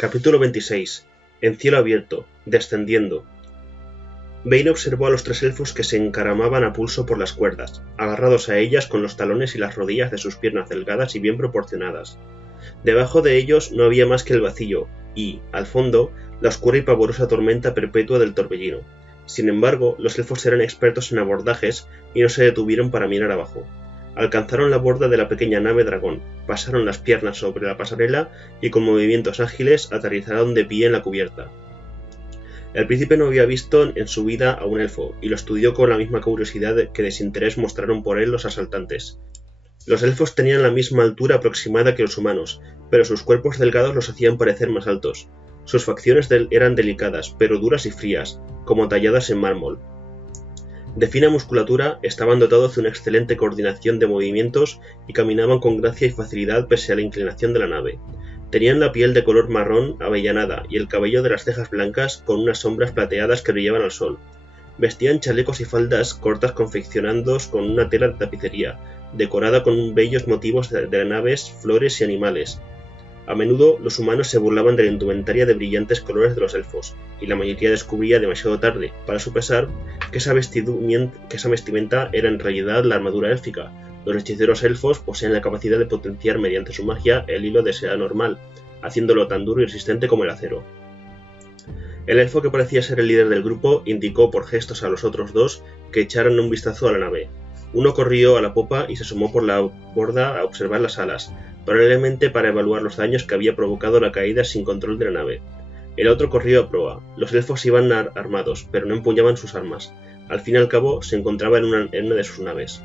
Capítulo 26. En cielo abierto, descendiendo. Bane observó a los tres elfos que se encaramaban a pulso por las cuerdas, agarrados a ellas con los talones y las rodillas de sus piernas delgadas y bien proporcionadas. Debajo de ellos no había más que el vacío, y, al fondo, la oscura y pavorosa tormenta perpetua del torbellino. Sin embargo, los elfos eran expertos en abordajes y no se detuvieron para mirar abajo. Alcanzaron la borda de la pequeña nave dragón, pasaron las piernas sobre la pasarela y con movimientos ágiles aterrizaron de pie en la cubierta. El príncipe no había visto en su vida a un elfo, y lo estudió con la misma curiosidad que desinterés mostraron por él los asaltantes. Los elfos tenían la misma altura aproximada que los humanos, pero sus cuerpos delgados los hacían parecer más altos. Sus facciones eran delicadas, pero duras y frías, como talladas en mármol. De fina musculatura, estaban dotados de una excelente coordinación de movimientos y caminaban con gracia y facilidad pese a la inclinación de la nave. Tenían la piel de color marrón avellanada y el cabello de las cejas blancas con unas sombras plateadas que brillaban al sol. Vestían chalecos y faldas cortas confeccionados con una tela de tapicería, decorada con bellos motivos de naves, flores y animales. A menudo los humanos se burlaban de la indumentaria de brillantes colores de los elfos, y la mayoría descubría demasiado tarde, para su pesar, que esa vestimenta era en realidad la armadura élfica. Los hechiceros elfos poseen la capacidad de potenciar mediante su magia el hilo de seda normal, haciéndolo tan duro y resistente como el acero. El elfo que parecía ser el líder del grupo indicó por gestos a los otros dos que echaran un vistazo a la nave. Uno corrió a la popa y se asomó por la borda a observar las alas, probablemente para evaluar los daños que había provocado la caída sin control de la nave. El otro corrió a proa. Los elfos iban armados, pero no empuñaban sus armas. Al fin y al cabo, se encontraba en una de sus naves.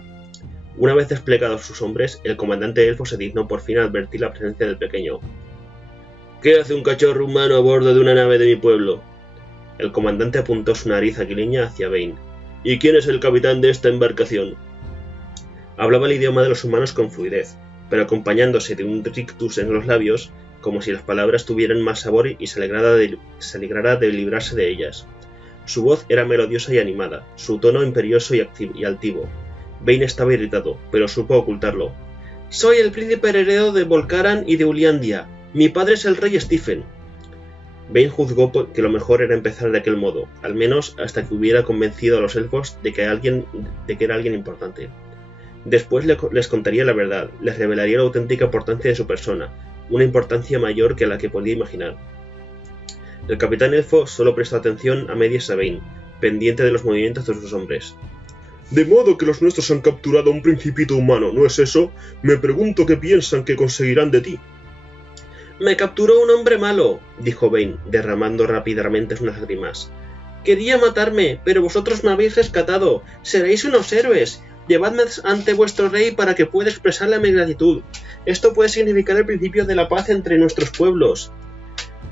Una vez desplegados sus hombres, el comandante elfo se dignó por fin a advertir la presencia del pequeño. ¿Qué hace un cachorro humano a bordo de una nave de mi pueblo? El comandante apuntó su nariz aguileña hacia Bane. ¿Y quién es el capitán de esta embarcación? Hablaba el idioma de los humanos con fluidez, pero acompañándose de un rictus en los labios, como si las palabras tuvieran más sabor y se alegrara de librarse de ellas. Su voz era melodiosa y animada, su tono imperioso y altivo. Bane estaba irritado, pero supo ocultarlo. «Soy el príncipe heredero de Volcaran y de Uliandia. Mi padre es el rey Stephen». Bane juzgó que lo mejor era empezar de aquel modo, al menos hasta que hubiera convencido a los elfos de que era alguien importante. Después les contaría la verdad, les revelaría la auténtica importancia de su persona, una importancia mayor que la que podía imaginar. El capitán elfo solo prestó atención a medias a Bane, pendiente de los movimientos de sus hombres. «De modo que los nuestros han capturado a un principito humano, ¿no es eso? Me pregunto qué piensan que conseguirán de ti». «Me capturó un hombre malo», dijo Bane, derramando rápidamente unas lágrimas. «Quería matarme, pero vosotros me habéis rescatado. Seréis unos héroes. Llevadme ante vuestro rey para que pueda expresarle mi gratitud. Esto puede significar el principio de la paz entre nuestros pueblos».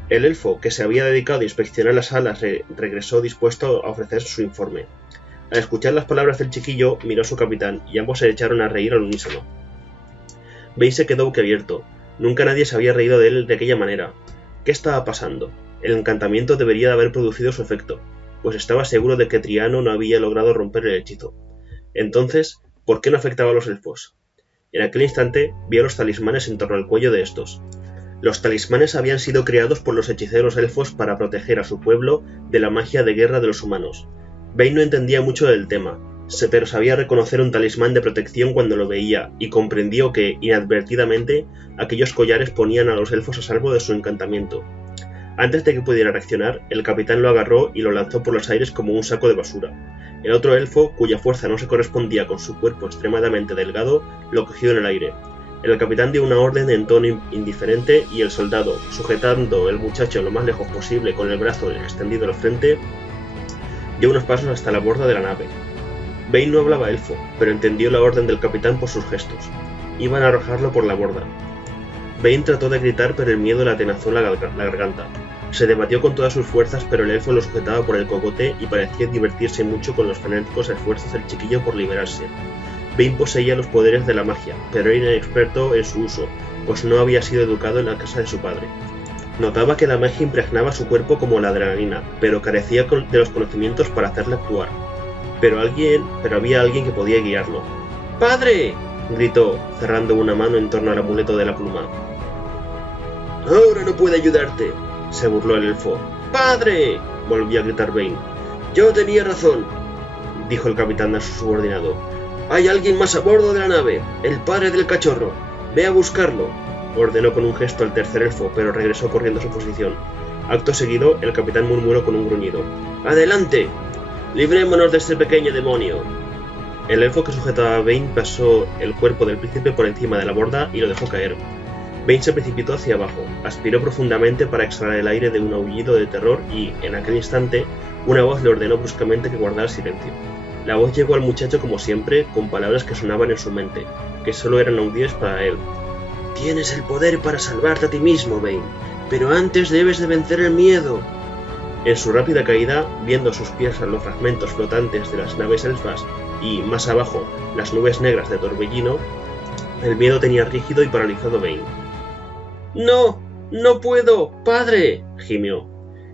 El elfo, que se había dedicado a inspeccionar las alas, regresó dispuesto a ofrecer su informe. Al escuchar las palabras del chiquillo, miró a su capitán, y ambos se echaron a reír al unísono. Bane se quedó boquiabierto. Nunca nadie se había reído de él de aquella manera. ¿Qué estaba pasando? El encantamiento debería de haber producido su efecto, pues estaba seguro de que Triano no había logrado romper el hechizo. Entonces, ¿por qué no afectaba a los elfos? En aquel instante, vio los talismanes en torno al cuello de estos. Los talismanes habían sido creados por los hechiceros elfos para proteger a su pueblo de la magia de guerra de los humanos. Bane no entendía mucho del tema, pero sabía reconocer un talismán de protección cuando lo veía, y comprendió que, inadvertidamente, aquellos collares ponían a los elfos a salvo de su encantamiento. Antes de que pudiera reaccionar, el capitán lo agarró y lo lanzó por los aires como un saco de basura. El otro elfo, cuya fuerza no se correspondía con su cuerpo extremadamente delgado, lo cogió en el aire. El capitán dio una orden en tono indiferente y el soldado, sujetando el muchacho lo más lejos posible con el brazo extendido al frente, dio unos pasos hasta la borda de la nave. Bane no hablaba elfo, pero entendió la orden del capitán por sus gestos. Iban a arrojarlo por la borda. Bane trató de gritar, pero el miedo le atenazó la garganta. Se debatió con todas sus fuerzas, pero el elfo lo sujetaba por el cogote y parecía divertirse mucho con los frenéticos esfuerzos del chiquillo por liberarse. Bane poseía los poderes de la magia, pero era inexperto en su uso, pues no había sido educado en la casa de su padre. Notaba que la magia impregnaba su cuerpo como la adrenalina, pero carecía de los conocimientos para hacerle actuar. Pero había alguien que podía guiarlo. ¡Padre!, gritó, cerrando una mano en torno al amuleto de la pluma. «Ahora no puedo ayudarte», se burló el elfo. ¡Padre!, volvió a gritar Bane. Yo tenía razón, dijo el capitán a su subordinado. Hay alguien más a bordo de la nave, el padre del cachorro. Ve a buscarlo, ordenó con un gesto al tercer elfo, pero regresó corriendo a su posición. Acto seguido, el capitán murmuró con un gruñido. ¡Adelante! ¡Librémonos de este pequeño demonio! El elfo que sujetaba a Bane pasó el cuerpo del príncipe por encima de la borda y lo dejó caer. Bane se precipitó hacia abajo, aspiró profundamente para exhalar el aire de un aullido de terror y, en aquel instante, una voz le ordenó bruscamente que guardara silencio. La voz llegó al muchacho como siempre, con palabras que sonaban en su mente, que solo eran audibles para él. «Tienes el poder para salvarte a ti mismo, Bane, pero antes debes de vencer el miedo». En su rápida caída, viendo a sus pies a los fragmentos flotantes de las naves elfas y, más abajo, las nubes negras de Torbellino, el miedo tenía rígido y paralizado a Bane. «¡No! ¡No puedo! ¡Padre!», gimió.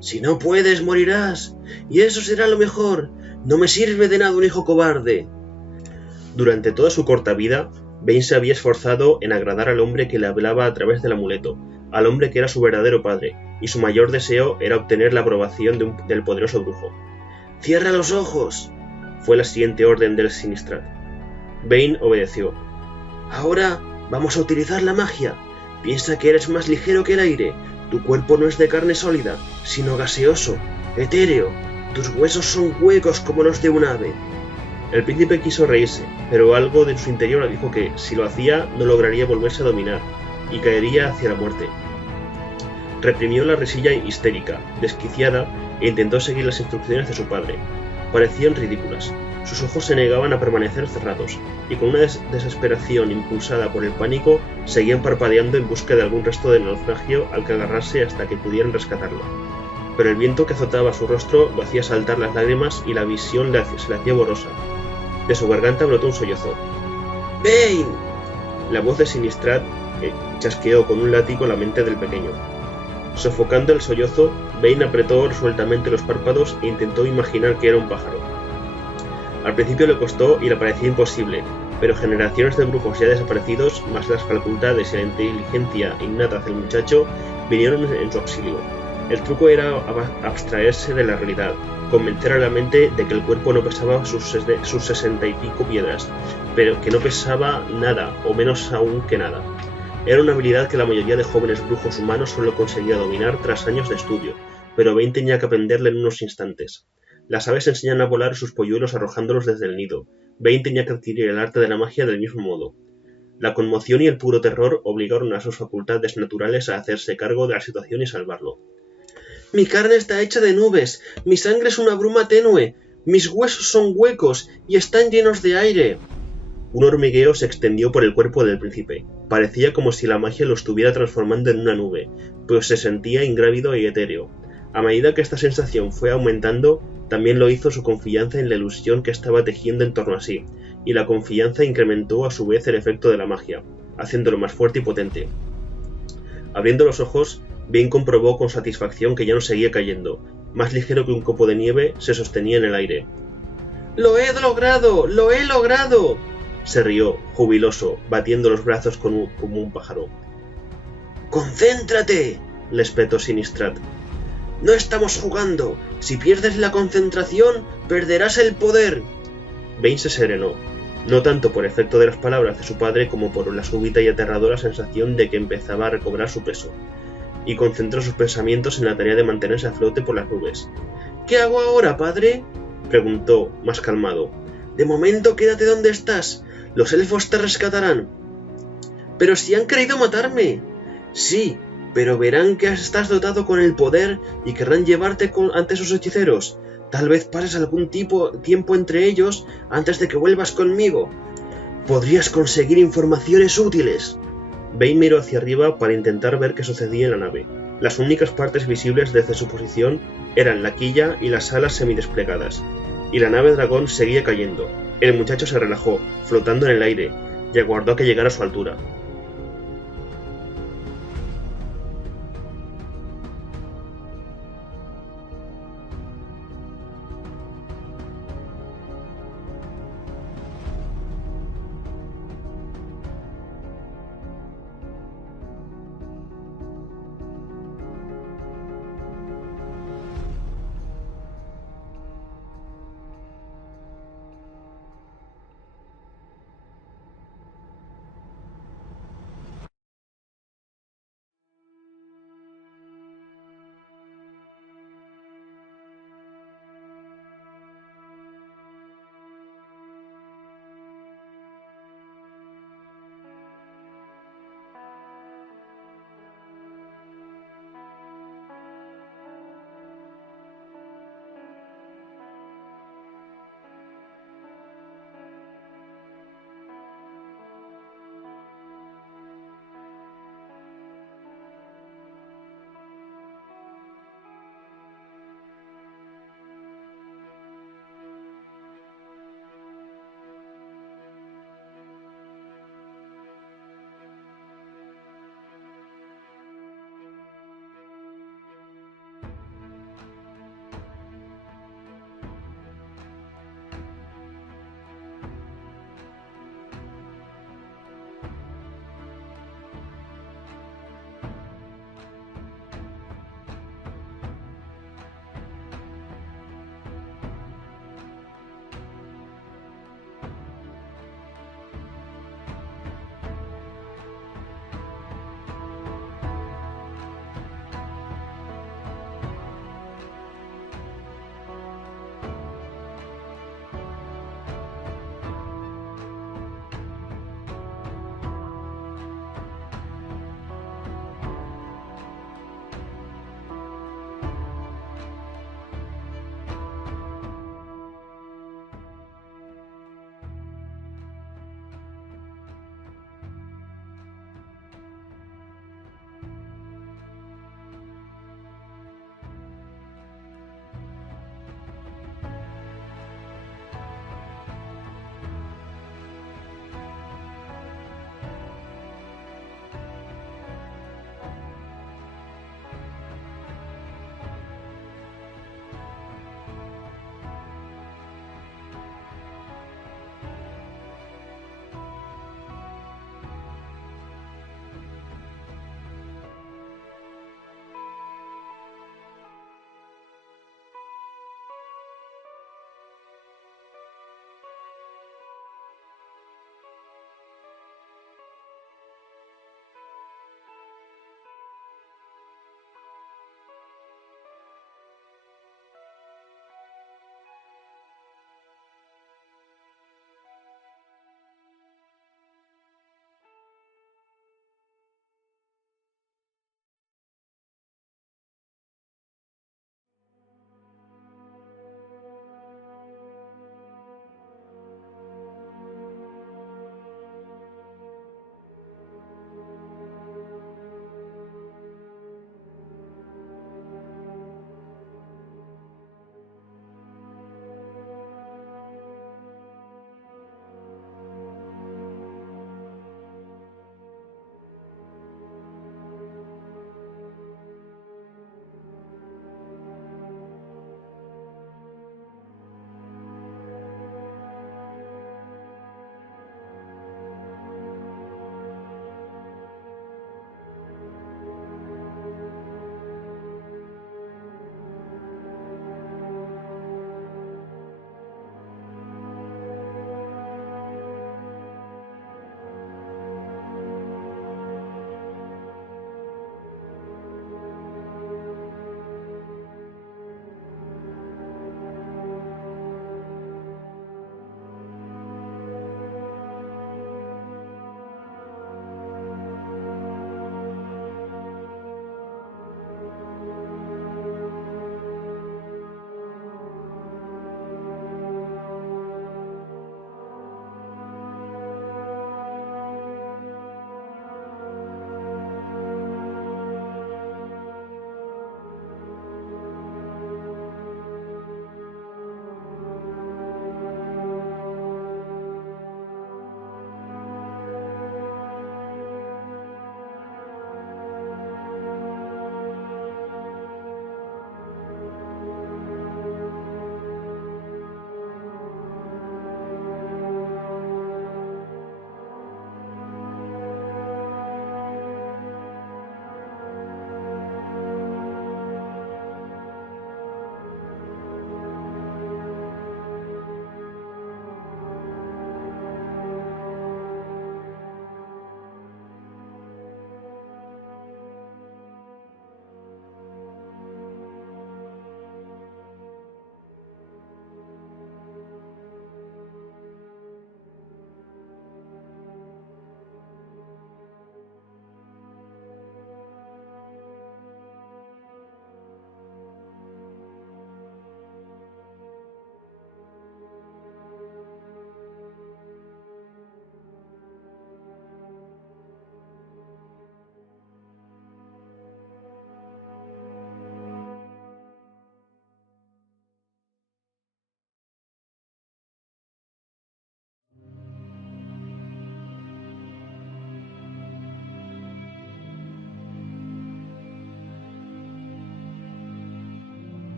«Si no puedes, morirás, y eso será lo mejor. No me sirve de nada un hijo cobarde». Durante toda su corta vida, Bane se había esforzado en agradar al hombre que le hablaba a través del amuleto, al hombre que era su verdadero padre, y su mayor deseo era obtener la aprobación del poderoso brujo. «¡Cierra los ojos!», fue la siguiente orden del Sinistrat. Bane obedeció. «Ahora vamos a utilizar la magia. Piensa que eres más ligero que el aire. Tu cuerpo no es de carne sólida, sino gaseoso, etéreo. Tus huesos son huecos como los de un ave». El príncipe quiso reírse, pero algo de su interior le dijo que, si lo hacía, no lograría volverse a dominar, y caería hacia la muerte. Reprimió la risilla histérica, desquiciada, e intentó seguir las instrucciones de su padre. Parecían ridículas. Sus ojos se negaban a permanecer cerrados, y con una desesperación impulsada por el pánico, seguían parpadeando en busca de algún resto del naufragio al que agarrarse hasta que pudieran rescatarlo. Pero el viento que azotaba su rostro lo hacía saltar las lágrimas y la visión se le hacía borrosa. De su garganta brotó un sollozo. «¡Bane!». La voz de Sinistrat chasqueó con un látigo la mente del pequeño. Sofocando el sollozo, Bane apretó resueltamente los párpados e intentó imaginar que era un pájaro. Al principio le costó y le parecía imposible, pero generaciones de brujos ya desaparecidos, más las facultades y la inteligencia innatas del muchacho, vinieron en su auxilio. El truco era abstraerse de la realidad, convencer a la mente de que el cuerpo no pesaba sus 60 y pico piedras, pero que no pesaba nada, o menos aún que nada. Era una habilidad que la mayoría de jóvenes brujos humanos solo conseguía dominar tras años de estudio, pero Bane tenía que aprenderla en unos instantes. Las aves enseñan a volar sus polluelos arrojándolos desde el nido. Bane tenía que adquirir el arte de la magia del mismo modo. La conmoción y el puro terror obligaron a sus facultades naturales a hacerse cargo de la situación y salvarlo. «Mi carne está hecha de nubes, mi sangre es una bruma tenue, mis huesos son huecos y están llenos de aire». Un hormigueo se extendió por el cuerpo del príncipe. Parecía como si la magia lo estuviera transformando en una nube, pues se sentía ingrávido y etéreo. A medida que esta sensación fue aumentando, también lo hizo su confianza en la ilusión que estaba tejiendo en torno a sí, y la confianza incrementó a su vez el efecto de la magia, haciéndolo más fuerte y potente. Abriendo los ojos, Bane comprobó con satisfacción que ya no seguía cayendo. Más ligero que un copo de nieve, se sostenía en el aire. «¡Lo he logrado! ¡Lo he logrado!», se rió, jubiloso, batiendo los brazos como un pájaro. «¡Concéntrate!», le espetó Sinistrat. «No estamos jugando. Si pierdes la concentración, perderás el poder». Bane se serenó, no tanto por efecto de las palabras de su padre como por la súbita y aterradora sensación de que empezaba a recobrar su peso, y concentró sus pensamientos en la tarea de mantenerse a flote por las nubes. «¿Qué hago ahora, padre?», preguntó, más calmado. «De momento quédate donde estás. Los elfos te rescatarán». «Pero si han querido matarme». «Sí, pero verán que estás dotado con el poder y querrán llevarte ante sus hechiceros. Tal vez pases algún tiempo entre ellos antes de que vuelvas conmigo. Podrías conseguir informaciones útiles». Bane miró hacia arriba para intentar ver qué sucedía en la nave. Las únicas partes visibles desde su posición eran la quilla y las alas semidesplegadas, y la nave dragón seguía cayendo. El muchacho se relajó, flotando en el aire, y aguardó a que llegara a su altura.